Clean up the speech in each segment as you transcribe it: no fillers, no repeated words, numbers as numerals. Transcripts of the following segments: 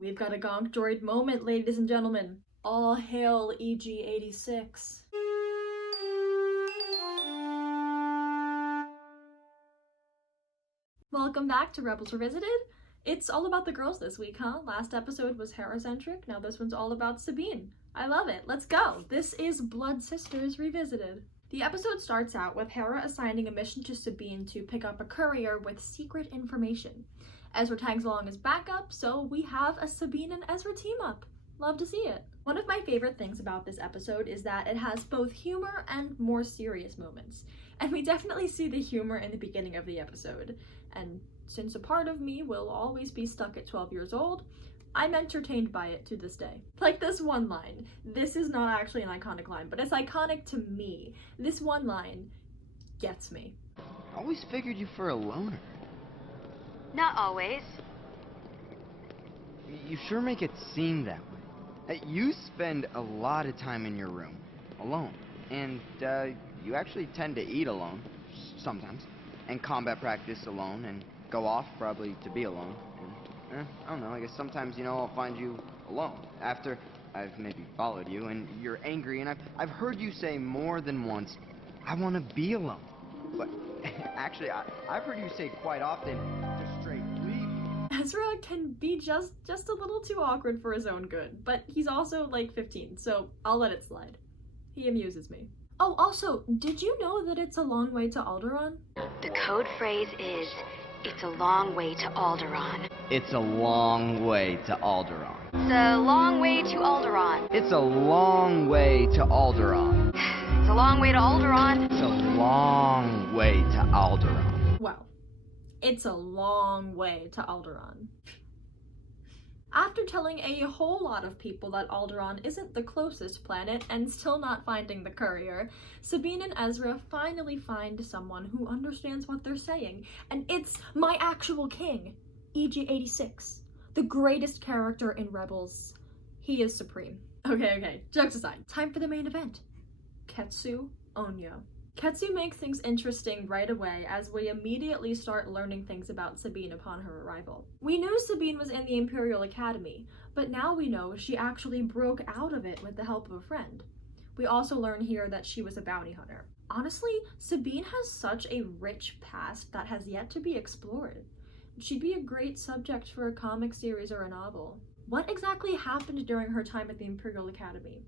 We've got a gonk droid moment, ladies and gentlemen. All hail EG-86. Welcome back to Rebels Revisited. It's all about the girls this week, huh? Last episode was Hera-centric, now this one's all about Sabine. I love it, let's go! This is Blood Sisters Revisited. The episode starts out with Hera assigning a mission to Sabine to pick up a courier with secret information. Ezra tags along as backup, so we have a Sabine and Ezra team up. Love to see it. One of my favorite things about this episode is that it has both humor and more serious moments. And we definitely see the humor in the beginning of the episode. And since a part of me will always be stuck at 12 years old, I'm entertained by it to this day. Like this one line. This is not actually an iconic line, but it's iconic to me. This one line gets me. I always figured you for a loner. Not always. You sure make it seem that way. You spend a lot of time in your room, alone. And, you actually tend to eat alone, sometimes. And combat practice alone, and go off, probably, to be alone. And, I don't know, I guess sometimes, I'll find you alone. After I've maybe followed you, and you're angry, and I've heard you say more than once, I want to be alone. But, actually, I've heard you say quite often, just straight leave. Ezra can be just a little too awkward for his own good, but he's also like 15, so I'll let it slide. He amuses me. Oh, also, did you know that it's a long way to Alderaan? The code phrase is, it's a long way to Alderaan. It's a long way to Alderaan. It's a long way to Alderaan. It's a long way to Alderaan. It's a long way to Alderaan. It's a long way to Alderaan. Well, it's a long way to Alderaan. After telling a whole lot of people that Alderaan isn't the closest planet and still not finding the courier, Sabine and Ezra finally find someone who understands what they're saying, and it's my actual king, EG-86, the greatest character in Rebels. He is supreme. Okay, jokes aside, time for the main event. Ketsu, Onya. Ketsu makes things interesting right away as we immediately start learning things about Sabine upon her arrival. We knew Sabine was in the Imperial Academy, but now we know she actually broke out of it with the help of a friend. We also learn here that she was a bounty hunter. Honestly, Sabine has such a rich past that has yet to be explored. She'd be a great subject for a comic series or a novel. What exactly happened during her time at the Imperial Academy?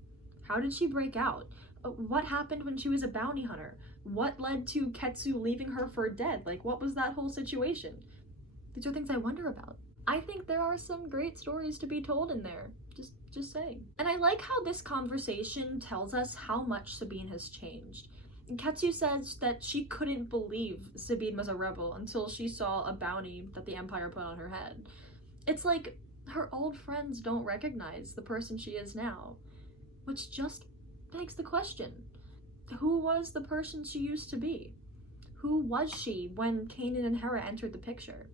How did she break out? What happened when she was a bounty hunter? What led to Ketsu leaving her for dead? Like, what was that whole situation? These are things I wonder about. I think there are some great stories to be told in there. Just saying. And I like how this conversation tells us how much Sabine has changed. Ketsu says that she couldn't believe Sabine was a rebel until she saw a bounty that the Empire put on her head. It's like her old friends don't recognize the person she is now, which just begs the question, who was the person she used to be? Who was she when Kanan and Hera entered the picture?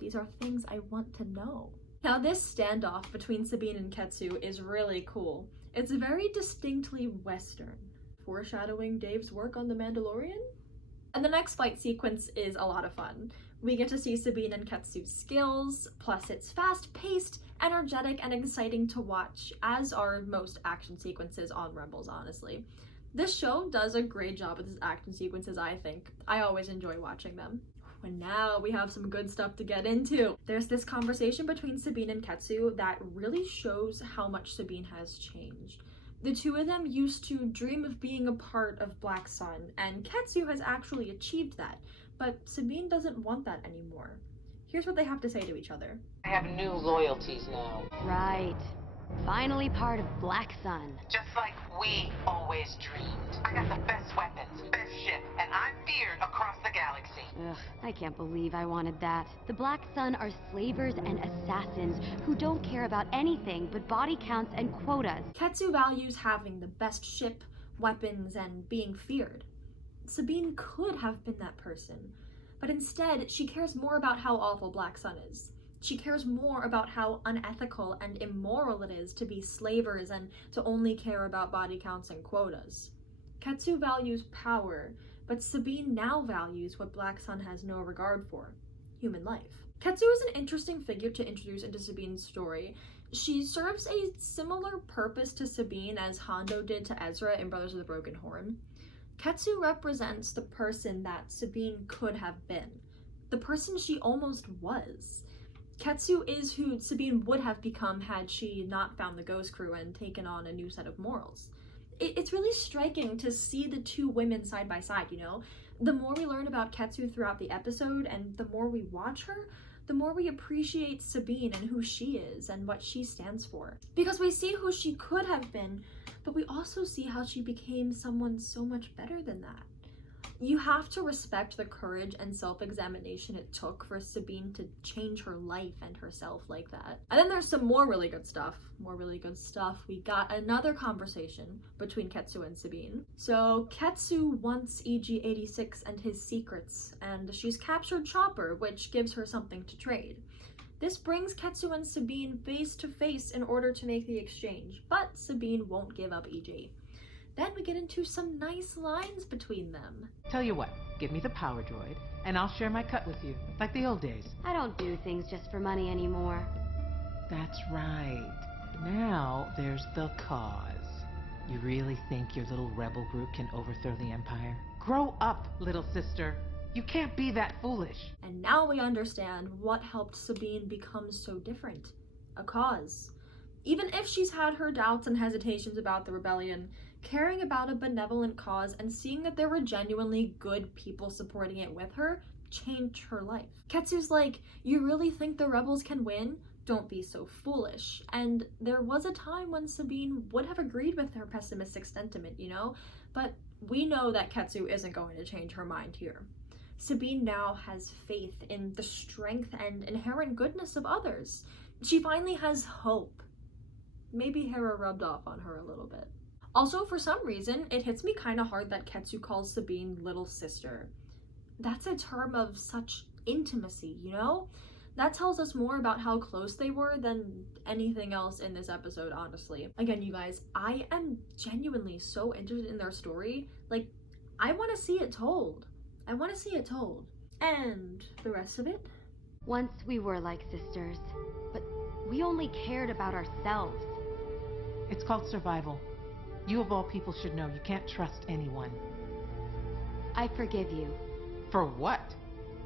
These are things I want to know. Now this standoff between Sabine and Ketsu is really cool. It's very distinctly Western, foreshadowing Dave's work on The Mandalorian. And the next fight sequence is a lot of fun. We get to see Sabine and Ketsu's skills, plus it's fast-paced, energetic, and exciting to watch, as are most action sequences on Rebels, honestly. This show does a great job with its action sequences, I think. I always enjoy watching them. And now we have some good stuff to get into. There's this conversation between Sabine and Ketsu that really shows how much Sabine has changed. The two of them used to dream of being a part of Black Sun, and Ketsu has actually achieved that, but Sabine doesn't want that anymore. Here's what they have to say to each other. I have new loyalties now. Right. Finally part of Black Sun. Just like we always dreamed. I got the best weapons, best ship, and I'm feared across the galaxy. Ugh, I can't believe I wanted that. The Black Sun are slavers and assassins who don't care about anything but body counts and quotas. Ketsu values having the best ship, weapons, and being feared. Sabine could have been that person, but instead she cares more about how awful Black Sun is. She cares more about how unethical and immoral it is to be slavers and to only care about body counts and quotas. Ketsu values power, but Sabine now values what Black Sun has no regard for: human life. Ketsu is an interesting figure to introduce into Sabine's story. She serves a similar purpose to Sabine as Hondo did to Ezra in Brothers of the Broken Horn. Ketsu represents the person that Sabine could have been, the person she almost was. Ketsu is who Sabine would have become had she not found the Ghost Crew and taken on a new set of morals. It's really striking to see the two women side by side, you know? The more we learn about Ketsu throughout the episode and the more we watch her, the more we appreciate Sabine and who she is and what she stands for. Because we see who she could have been, but we also see how she became someone so much better than that. You have to respect the courage and self-examination it took for Sabine to change her life and herself like that. And then there's some more really good stuff. We got another conversation between Ketsu and Sabine. So Ketsu wants EG-86 and his secrets, and she's captured Chopper, which gives her something to trade. This brings Ketsu and Sabine face to face in order to make the exchange, but Sabine won't give up EG. Then we get into some nice lines between them. Tell you what, give me the power droid, and I'll share my cut with you, like the old days. I don't do things just for money anymore. That's right. Now there's the cause. You really think your little rebel group can overthrow the Empire? Grow up, little sister. You can't be that foolish. And now we understand what helped Sabine become so different. A cause. Even if she's had her doubts and hesitations about the rebellion, caring about a benevolent cause and seeing that there were genuinely good people supporting it with her changed her life. Ketsu's like, you really think the rebels can win? Don't be so foolish. And there was a time when Sabine would have agreed with her pessimistic sentiment, you know? But we know that Ketsu isn't going to change her mind here. Sabine now has faith in the strength and inherent goodness of others. She finally has hope. Maybe Hera rubbed off on her a little bit. Also, for some reason, it hits me kind of hard that Ketsu calls Sabine little sister. That's a term of such intimacy, you know? That tells us more about how close they were than anything else in this episode, honestly. Again, you guys, I am genuinely so interested in their story. Like, I want to see it told. And the rest of it? Once we were like sisters, but we only cared about ourselves. It's called survival. You of all people should know you can't trust anyone. I forgive you. For what?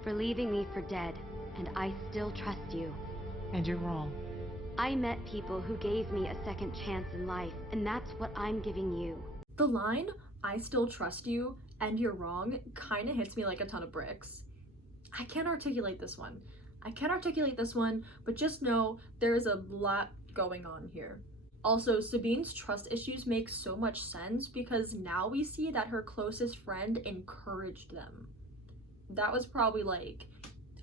For leaving me for dead, and I still trust you. And you're wrong. I met people who gave me a second chance in life, and that's what I'm giving you. The line, I still trust you, and you're wrong, kind of hits me like a ton of bricks. I can't articulate this one, but just know there is a lot going on here. Also, Sabine's trust issues make so much sense because now we see that her closest friend encouraged them. That was probably like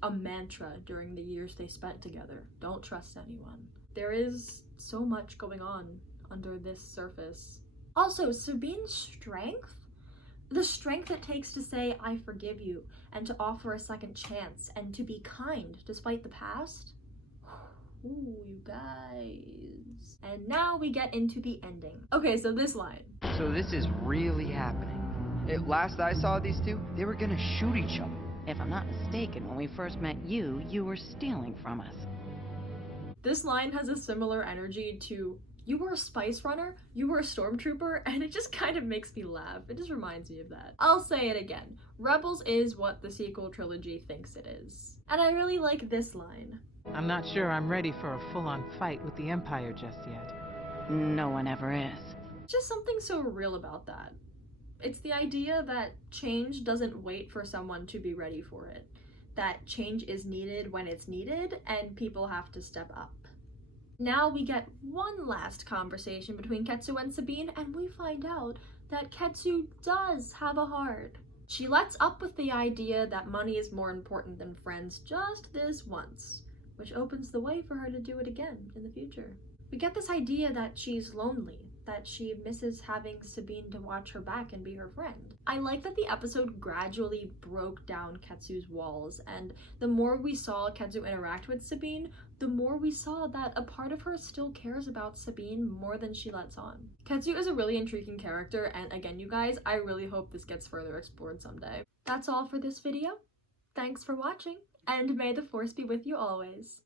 a mantra during the years they spent together. Don't trust anyone. There is so much going on under this surface. Also, Sabine's strength? The strength it takes to say, I forgive you, and to offer a second chance, and to be kind despite the past? Ooh, you guys. And now we get into the ending. Okay, so this line. So this is really happening. Last I saw these two, they were gonna shoot each other. If I'm not mistaken, when we first met you, you were stealing from us. This line has a similar energy to, you were a spice runner, you were a stormtrooper, and it just kind of makes me laugh. It just reminds me of that. I'll say it again. Rebels is what the sequel trilogy thinks it is. And I really like this line. I'm not sure I'm ready for a full-on fight with the Empire just yet. No one ever is. Just something so real about that. It's the idea that change doesn't wait for someone to be ready for it. That change is needed when it's needed, and people have to step up. Now we get one last conversation between Ketsu and Sabine, and we find out that Ketsu does have a heart. She lets up with the idea that money is more important than friends just this once, which opens the way for her to do it again in the future. We get this idea that she's lonely, that she misses having Sabine to watch her back and be her friend. I like that the episode gradually broke down Ketsu's walls, and the more we saw Ketsu interact with Sabine, the more we saw that a part of her still cares about Sabine more than she lets on. Ketsu is a really intriguing character, and again, you guys, I really hope this gets further explored someday. That's all for this video. Thanks for watching, And may the Force be with you always.